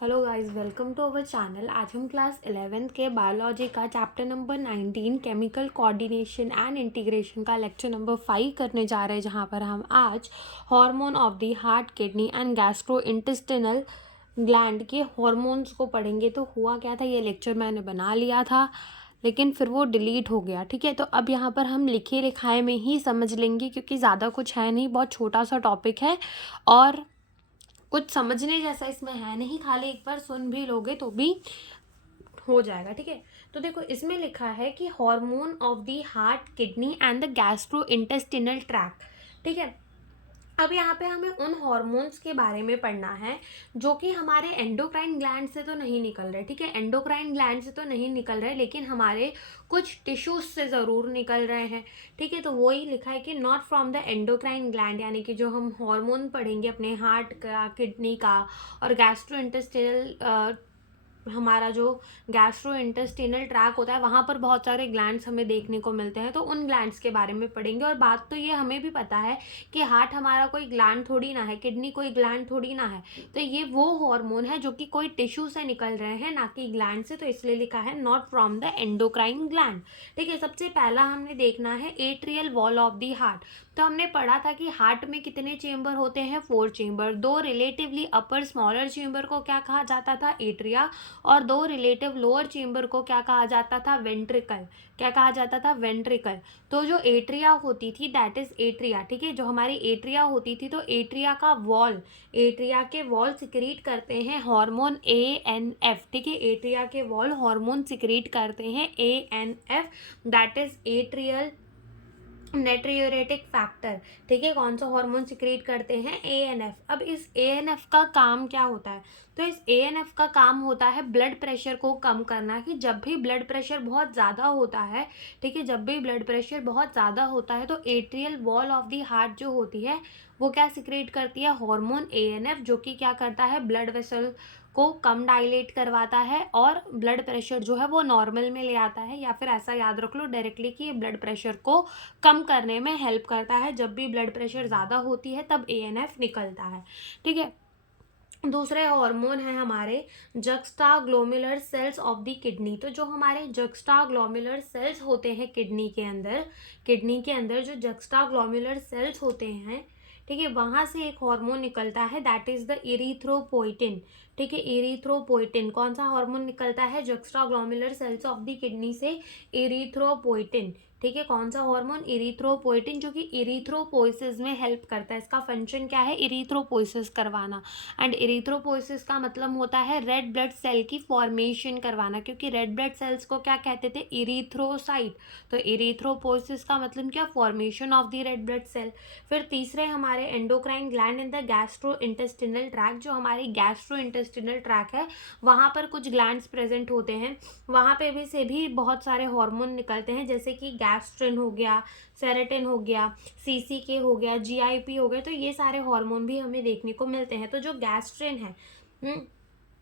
Hello guys, welcome to our channel. आज हम class 11th के बायोलॉजी का chapter number 19 chemical coordination and integration का लेक्चर नंबर 5 करने जा रहे हैं, जहां पर हम आज hormone of the heart, kidney and gastrointestinal gland के हॉर्मोन्स को पढ़ेंगे। तो हुआ क्या था, ये लेक्चर मैंने बना लिया था लेकिन फिर वो डिलीट हो गया। ठीक है, तो अब यहाँ पर हम लिखे लिखाए में ही समझ लेंगे क्योंकि ज़्यादा कुछ है नहीं, बहुत छोटा सा टॉपिक है और कुछ समझने जैसा इसमें है नहीं। खाली एक बार सुन भी लोगे तो भी हो जाएगा। ठीक है, तो देखो इसमें लिखा है कि hormone of the heart, kidney and the gastro intestinal tract. ठीक है, अब यहाँ पे हमें उन हॉर्मोन्स के बारे में पढ़ना है जो कि हमारे एंडोक्राइन ग्लैंड से तो नहीं निकल रहे। ठीक है, एंडोक्राइन ग्लैंड से तो नहीं निकल रहे लेकिन हमारे कुछ टिश्यूज से ज़रूर निकल रहे हैं। ठीक है, तो वही लिखा है कि not from the endocrine gland, यानी कि जो हम हार्मोन पढ़ेंगे अपने हार्ट का, किडनी का और गैस्ट्रो इंटेस्टिनल, हमारा जो गैस्ट्रो इंटेस्टिनल ट्रैक होता है वहाँ पर बहुत सारे ग्लैंड्स हमें देखने को मिलते हैं, तो उन ग्लैंड्स के बारे में पढ़ेंगे। और बात तो ये हमें भी पता है कि हार्ट हमारा कोई ग्लैंड थोड़ी ना है, किडनी कोई ग्लैंड थोड़ी ना है, तो ये वो हार्मोन है जो कि कोई टिश्यू से निकल रहे हैं, ना कि ग्लैंड से, तो इसलिए लिखा है not from the endocrine gland. ठीक है, सबसे पहला हमने देखना है atrial wall of the heart. तो हमने पढ़ा था कि हार्ट में कितने चेंबर होते हैं, 4 चेंबर। दो रिलेटिवली अपर स्मॉलर चेंबर को क्या कहा जाता था, एट्रिया, और दो रिलेटिव लोअर चेंबर को क्या कहा जाता था, वेंट्रिकल। क्या कहा जाता था, वेंट्रिकल। तो जो एट्रिया होती थी दैट इज एट्रिया। ठीक है, जो हमारी एट्रिया होती थी, तो एट्रिया का वॉल, एट्रिया के वॉल सिक्रीट करते हैं हार्मोन ANF। ठीक है, एट्रिया के वॉल हार्मोन सिक्रीट करते हैं ANF, that is atrial natriuretic factor. ठीक है, कौन सा हार्मोन सिक्रीट करते हैं, ANF। अब इस ANF का काम क्या होता है, तो इस ANF का काम होता है ब्लड प्रेशर को कम करना। कि जब भी ब्लड प्रेशर बहुत ज़्यादा होता है, ठीक है, जब भी ब्लड प्रेशर बहुत ज़्यादा होता है तो atrial wall of the heart जो होती है वो क्या सिक्रेट करती है, हार्मोन ANF, जो कि क्या करता है, ब्लड वेसल को कम डायलेट करवाता है और ब्लड प्रेशर जो है वो नॉर्मल में ले आता है। या फिर ऐसा याद रख लो डायरेक्टली कि ये ब्लड प्रेशर को कम करने में हेल्प करता है। जब भी ब्लड प्रेशर ज़्यादा होती है तब ANF निकलता है। ठीक है, दूसरे हार्मोन है हमारे juxtaglomerular cells of the kidney. तो जो हमारे जक्स्टा ग्लोमेरुलर सेल्स होते हैं किडनी के अंदर, किडनी के अंदर जो जक्स्टा ग्लोमेरुलर सेल्स होते हैं, ठीक है, वहाँ से एक हार्मोन निकलता है दैट इज द इरिथ्रोपोइटिन। ठीक है, इरिथ्रोपोइटिन, कौन सा हार्मोन निकलता है juxtaglomerular cells of the kidney से, इरिथ्रोपोइटिन। ठीक है, कौन सा हार्मोन, इरिथ्रोपोइटिन, जो कि इरिथ्रोपोइसिस में हेल्प करता है। इसका फंक्शन क्या है, इरिथ्रोपोइसिस करवाना। एंड इरिथ्रोपोइसिस का मतलब होता है रेड ब्लड सेल की फॉर्मेशन करवाना, क्योंकि रेड ब्लड सेल्स को क्या कहते थे, इरिथ्रोसाइट। तो इरिथ्रोपोइसिस का मतलब क्या, formation of the red blood cell. फिर तीसरे हमारे endocrine gland in the gastrointestinal tract. जो हमारी गैस्ट्रो इंटेस्टिनल ट्रैक है वहाँ पर कुछ ग्लैंड्स प्रेजेंट होते हैं, वहाँ पे भी से भी बहुत सारे हार्मोन निकलते हैं, जैसे कि गैस्ट्रिन हो गया, सेरेटिन हो गया, CCK हो गया, GIP हो गया। तो ये सारे हार्मोन भी हमें देखने को मिलते हैं। तो जो गैस्ट्रिन है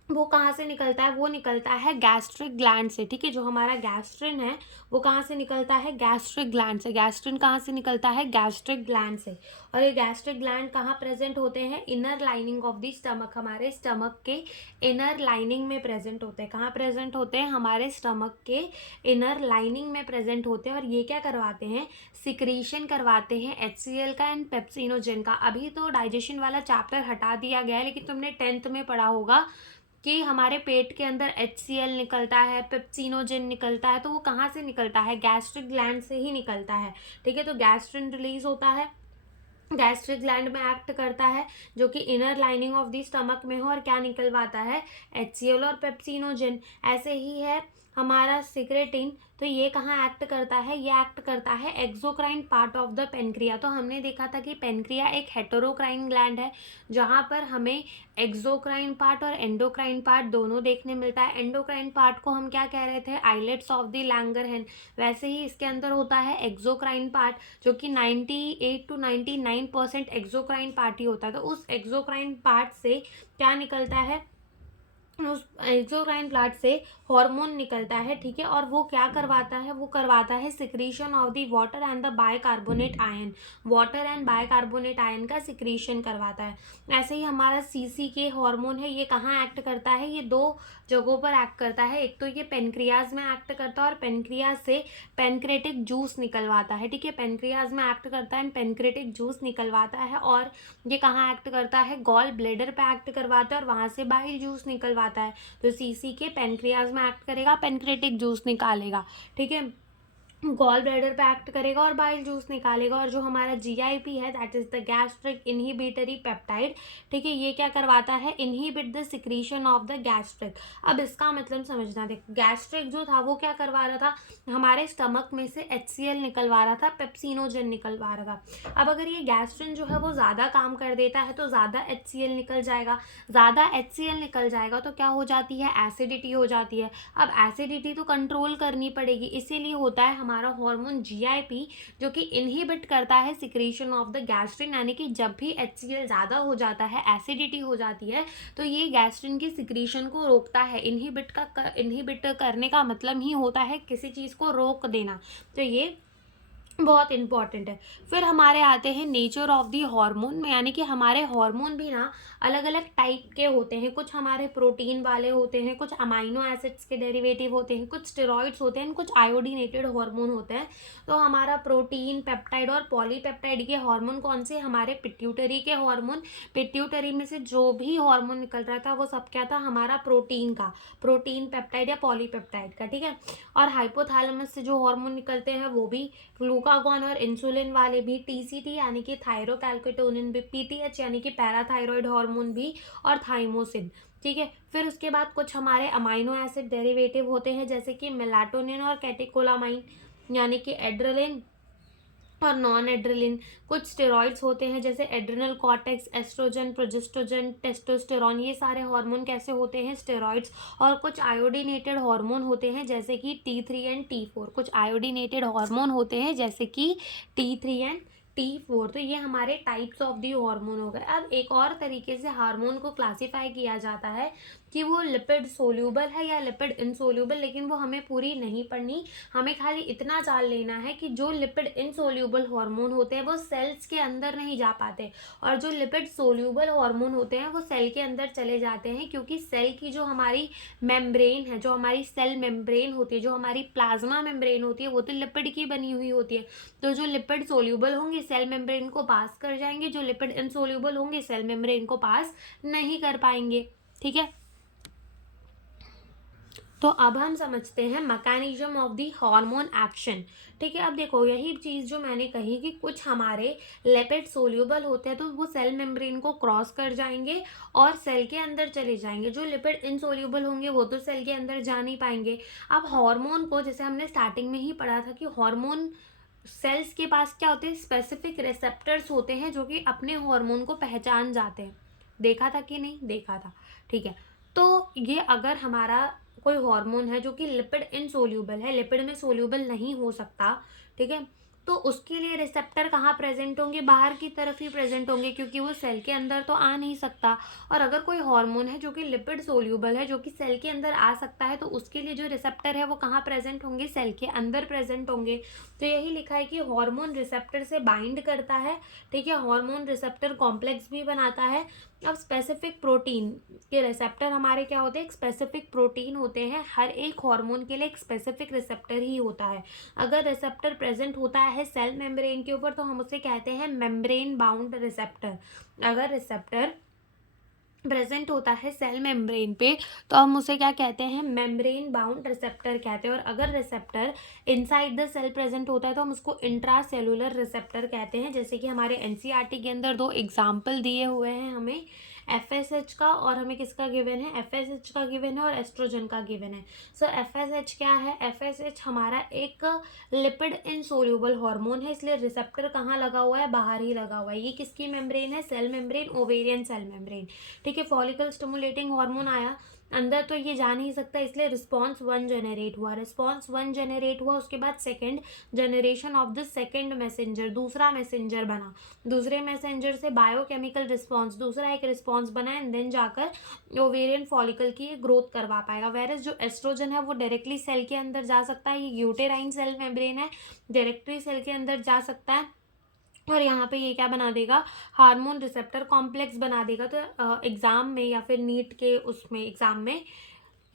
वो कहाँ से निकलता है, वो निकलता है गैस्ट्रिक ग्लैंड से। ठीक है, जो हमारा गैस्ट्रिन है वो कहाँ से निकलता है, गैस्ट्रिक ग्लैंड से। गैस्ट्रिन कहाँ से निकलता है, गैस्ट्रिक ग्लैंड से। और ये गैस्ट्रिक ग्लैंड कहाँ प्रेजेंट होते हैं, inner lining of the stomach, हमारे स्टमक के इनर लाइनिंग में प्रेजेंट होते हैं। कहाँ प्रेजेंट होते हैं, हमारे स्टमक के इनर लाइनिंग में प्रेजेंट होते हैं। और ये क्या करवाते हैं, सिक्रीशन करवाते हैं HCl का एंड पेप्सिनोजेन का। अभी तो डाइजेशन वाला चैप्टर हटा दिया गया है, लेकिन तुमने 10th में पढ़ा होगा कि हमारे पेट के अंदर HCl निकलता है, पेप्सिनोजेन निकलता है। तो वो कहाँ से निकलता है, गैस्ट्रिक ग्लैंड से ही निकलता है। ठीक है, तो गैस्ट्रिन रिलीज होता है, गैस्ट्रिक ग्लैंड में एक्ट करता है, जो कि inner lining of the stomach में हो, और क्या निकलवाता है, HCl और पेप्सिनोजेन। ऐसे ही है हमारा सिक्रेटिन। तो ये कहाँ एक्ट करता है, ये एक्ट करता है exocrine part of the pancreas. तो हमने देखा था कि पेनक्रिया एक हेटेरोक्राइन ग्लैंड है, जहाँ पर हमें एक्सोक्राइन पार्ट और एंडोक्राइन पार्ट दोनों देखने मिलता है। एंडोक्राइन पार्ट को हम क्या कह रहे थे, आइलेट्स ऑफ द लैंगरहैंस। वैसे ही इसके अंदर होता है एक्सोक्राइन पार्ट, जो कि 98 to 99% एक्सोक्राइन पार्ट ही होता है। तो उस एक्सोक्राइन पार्ट से क्या निकलता है, उस एक्सोक्राइन प्लांट से हार्मोन निकलता है, ठीक है, और वो क्या करवाता है, वो करवाता है secretion of the water and the bicarbonate ion, water and bicarbonate ion का सिक्रीशन करवाता है। ऐसे ही हमारा सीसी के हार्मोन है, ये कहाँ एक्ट करता है, ये दो जगहों पर एक्ट करता है। एक तो ये पेनक्रियाज में एक्ट करता है और पेनक्रियाज से पेनक्रेटिक जूस निकलवाता है, ठीक है, पेनक्रियाज में एक्ट करता है, पेनक्रेटिक जूस निकलवाता है। और ये कहाँ एक्ट करता है, गॉल ब्लेडर पे एक्ट करवाता है और वहाँ से बाइल जूस निकलवाता है। तो सीसी के पेनक्रियाज में एक्ट करेगा, पेनक्रेटिक जूस निकालेगा, ठीक है, गॉल ब्लैडर पे एक्ट करेगा और बाइल जूस निकालेगा। और जो हमारा जीआईपी है, that is the gastric inhibitory peptide, ठीक है, ये क्या करवाता है, inhibit the secretion of the gastric. अब इसका मतलब समझना, देखो गैस्ट्रिक जो था वो क्या करवा रहा था, हमारे स्टमक में से HCl निकलवा रहा था, पेप्सिनोजन निकलवा रहा था। अब अगर ये गैस्ट्रिन जो है वो ज़्यादा काम कर देता है तो ज़्यादा HCl निकल जाएगा, ज़्यादा HCl निकल जाएगा तो क्या हो जाती है, एसिडिटी हो जाती है। अब एसिडिटी तो कंट्रोल करनी पड़ेगी, इसीलिए होता है हमारा हार्मोन जीआईपी, जो कि इनहिबिट करता है सिक्रीशन ऑफ द गैस्ट्रिन, यानी कि जब भी HCl ज़्यादा हो जाता है, एसिडिटी हो जाती है, तो ये गैस्ट्रिन की सिक्रीशन को रोकता है। इनहिबिट करने का मतलब ही होता है किसी चीज़ को रोक देना, तो ये बहुत इंपॉर्टेंट है। फिर हमारे आते हैं नेचर ऑफ दी हार्मोन में, यानी कि हमारे हार्मोन भी ना अलग अलग टाइप के होते हैं। कुछ हमारे प्रोटीन वाले होते हैं, कुछ अमाइनो एसिड्स के डेरिवेटिव होते हैं, कुछ स्टेरॉइड्स होते हैं, कुछ आयोडीनेटेड हार्मोन होते हैं। तो हमारा प्रोटीन, पेप्टाइड और पॉलीपेप्टाइड के हार्मोन कौन से, हमारे पिट्यूटरी के हार्मोन। पिट्यूटरी में से जो भी हार्मोन निकल रहा था वो सब क्या था, हमारा प्रोटीन का, प्रोटीन पेप्टाइड या पॉलीपेप्टाइड का, ठीक है। और हाइपोथैलेमस से जो हार्मोन निकलते हैं वो भी ग्लूकागॉन और इंसुलिन वाले भी, टीसीटी यानी कि थायरोकैल्किटोनिन भी, पीटीएच यानी कि पैराथायरॉयड हार्मोन भी, और थाइमोसिन, ठीक है। फिर उसके बाद कुछ हमारे अमाइनो एसिड डेरिवेटिव होते हैं जैसे कि मेलाटोनिन और कैटेकोलामाइन, यानी कि एड्रेलिन और नॉन एड्रेलिन। कुछ स्टेरॉइड्स होते हैं जैसे adrenal cortex, oestrogen, progestogen, testosterone, ये सारे हार्मोन कैसे होते हैं, स्टेरॉइड्स। और कुछ आयोडीनेटेड हार्मोन होते हैं जैसे कि T3 एंड T4, कुछ आयोडीनेटेड हार्मोन होते हैं जैसे कि T3 एंड T4। तो ये हमारे टाइप्स ऑफ दी हार्मोन हो गए। अब एक और तरीके से हार्मोन को क्लासीफाई किया जाता है कि वो लिपिड सोल्यूबल है या लिपिड इनसोल्यूबल, लेकिन वो हमें पूरी नहीं पढ़नी, हमें खाली इतना जान लेना है कि जो लिपिड इनसोल्यूबल हार्मोन होते हैं वो सेल्स के अंदर नहीं जा पाते, और जो लिपिड सोल्यूबल हार्मोन होते हैं वो सेल के अंदर चले जाते हैं, क्योंकि सेल की जो हमारी मेम्ब्रेन है, जो हमारी सेल मेम्ब्रेन होती है, जो हमारी प्लाज्मा मेम्ब्रेन होती है, वो तो लिपिड की बनी हुई होती है। तो जो लिपिड सोल्यूबल होंगे सेल मेम्ब्रेन को पास कर जाएंगे, जो लिपिड इनसोल्यूबल होंगे सेल मेम्ब्रेन को पास नहीं कर पाएंगे, ठीक है। तो अब हम समझते हैं mechanism of the hormone action, ठीक है। अब देखो यही चीज़ जो मैंने कही कि कुछ हमारे लिपिड सोल्यूबल होते हैं तो वो सेल मेम्ब्रेन को क्रॉस कर जाएंगे और सेल के अंदर चले जाएंगे, जो लिपिड इनसोल्यूबल होंगे वो तो सेल के अंदर जा नहीं पाएंगे। अब हार्मोन को, जैसे हमने स्टार्टिंग में ही पढ़ा था कि हार्मोन सेल्स के पास क्या होते हैं, स्पेसिफिक रिसेप्टर्स होते हैं जो कि अपने हार्मोन को पहचान जाते हैं। देखा था कि नहीं देखा था, ठीक है। तो ये अगर हमारा कोई हार्मोन है जो कि लिपिड इनसोल्यूबल है, लिपिड में सोल्यूबल नहीं हो सकता, ठीक है, तो उसके लिए रिसेप्टर कहाँ प्रेजेंट होंगे, बाहर की तरफ ही प्रेजेंट होंगे, क्योंकि वो सेल के अंदर तो आ नहीं सकता। और अगर कोई हार्मोन है जो कि लिपिड सोल्यूबल है, जो कि सेल के अंदर आ सकता है, तो उसके लिए जो रिसेप्टर है वो कहाँ प्रेजेंट होंगे, सेल के अंदर प्रेजेंट होंगे। तो यही लिखा है कि हार्मोन रिसेप्टर से बाइंड करता है, ठीक है, हार्मोन रिसेप्टर कॉम्प्लेक्स भी बनाता है। अब स्पेसिफिक प्रोटीन के रिसेप्टर हमारे क्या होते हैं, एक स्पेसिफिक प्रोटीन होते हैं, हर एक हार्मोन के लिए एक स्पेसिफिक रिसेप्टर ही होता है। अगर रिसेप्टर प्रेजेंट होता है सेल मेम्ब्रेन के ऊपर तो हम उसे कहते हैं मेम्ब्रेन बाउंड रिसेप्टर। अगर रिसेप्टर प्रेजेंट होता है सेल मेम्ब्रेन पे तो हम उसे क्या कहते हैं, मेम्ब्रेन बाउंड रिसेप्टर कहते हैं। और अगर receptor inside the cell present होता है तो हम उसको इंट्रा सेलुलर रिसेप्टर कहते हैं। जैसे कि हमारे एनसीईआरटी के अंदर दो एग्जाम्पल दिए हुए हैं हमें, FSH का और हमें किसका गिवन है, FSH का गिवन है और एस्ट्रोजन का गिवन है। सो FSH क्या है, FSH हमारा एक लिपिड इनसोल्यूबल हार्मोन है, इसलिए रिसेप्टर कहाँ लगा हुआ है, बाहर ही लगा हुआ है। ये किसकी मेम्ब्रेन है, cell membrane, ovarian cell membrane, ठीक है। फॉलिकल स्टिमुलेटिंग हार्मोन आया, अंदर तो ये जा नहीं सकता, इसलिए रिस्पॉन्स 1 जनरेट हुआ। रिस्पॉन्स 1 जनरेट हुआ, उसके बाद second generation of the second messenger, दूसरा मैसेंजर बना। दूसरे मैसेंजर से बायोकेमिकल रिस्पॉन्स, दूसरा एक रिस्पॉन्स बना, एंड देन जाकर ओवेरियन फॉलिकल की ग्रोथ करवा पाएगा। वेरस जो एस्ट्रोजन है वो डायरेक्टली सेल के अंदर जा सकता है, ये यूटेराइन सेल मेम्ब्रेन है, डायरेक्टली सेल के अंदर जा सकता है, और यहाँ पे ये क्या बना देगा, हार्मोन रिसेप्टर कॉम्प्लेक्स बना देगा। तो एग्ज़ाम में या फिर नीट के उसमें एग्ज़ाम में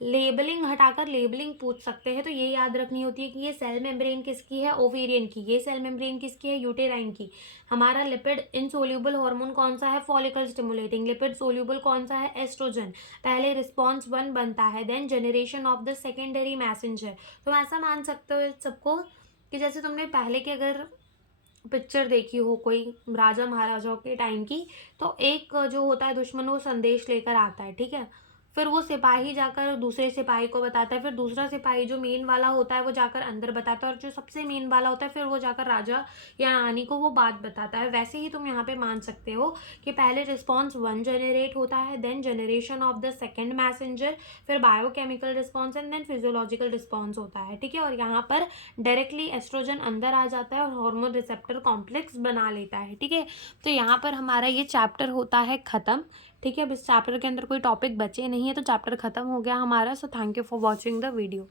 लेबलिंग हटाकर लेबलिंग पूछ सकते हैं। तो ये याद रखनी होती है कि ये सेल मेम्ब्रेन किसकी है, ओवेरियन की। ये सेल मेम्ब्रेन किसकी है, यूटेराइन की। हमारा लिपिड इनसोल्यूबल हार्मोन कौन सा है, फॉलिकल स्टिमुलेटिंग। लिपिड सोल्यूबल कौन सा है, एस्ट्रोजन। पहले रिस्पॉन्स 1 बनता है, then generation of the secondary messenger. तो ऐसा मान सकते हो सबको कि जैसे तुमने पहले के अगर पिक्चर देखी हो कोई राजा महाराजाओं के टाइम की, तो एक जो होता है दुश्मन, वो संदेश लेकर आता है, ठीक है। फिर वो सिपाही जाकर दूसरे सिपाही को बताता है, फिर दूसरा सिपाही जो मेन वाला होता है वो जाकर अंदर बताता है, और जो सबसे मेन वाला होता है फिर वो जाकर राजा या रानी को वो बात बताता है। वैसे ही तुम यहाँ पे मान सकते हो कि पहले रिस्पॉन्स 1 जनरेट होता है, then generation of the second messenger, फिर biochemical response, and then physiological response होता है, ठीक है। और यहाँ पर डायरेक्टली एस्ट्रोजन अंदर आ जाता है और हार्मोन रिसेप्टर कॉम्प्लेक्स बना लेता है, ठीक है। तो यहाँ पर हमारा ये चैप्टर होता है ख़त्म, ठीक है। अब इस चैप्टर के अंदर कोई टॉपिक बचे नहीं है, तो चैप्टर ख़त्म हो गया हमारा। So thank you for watching the video.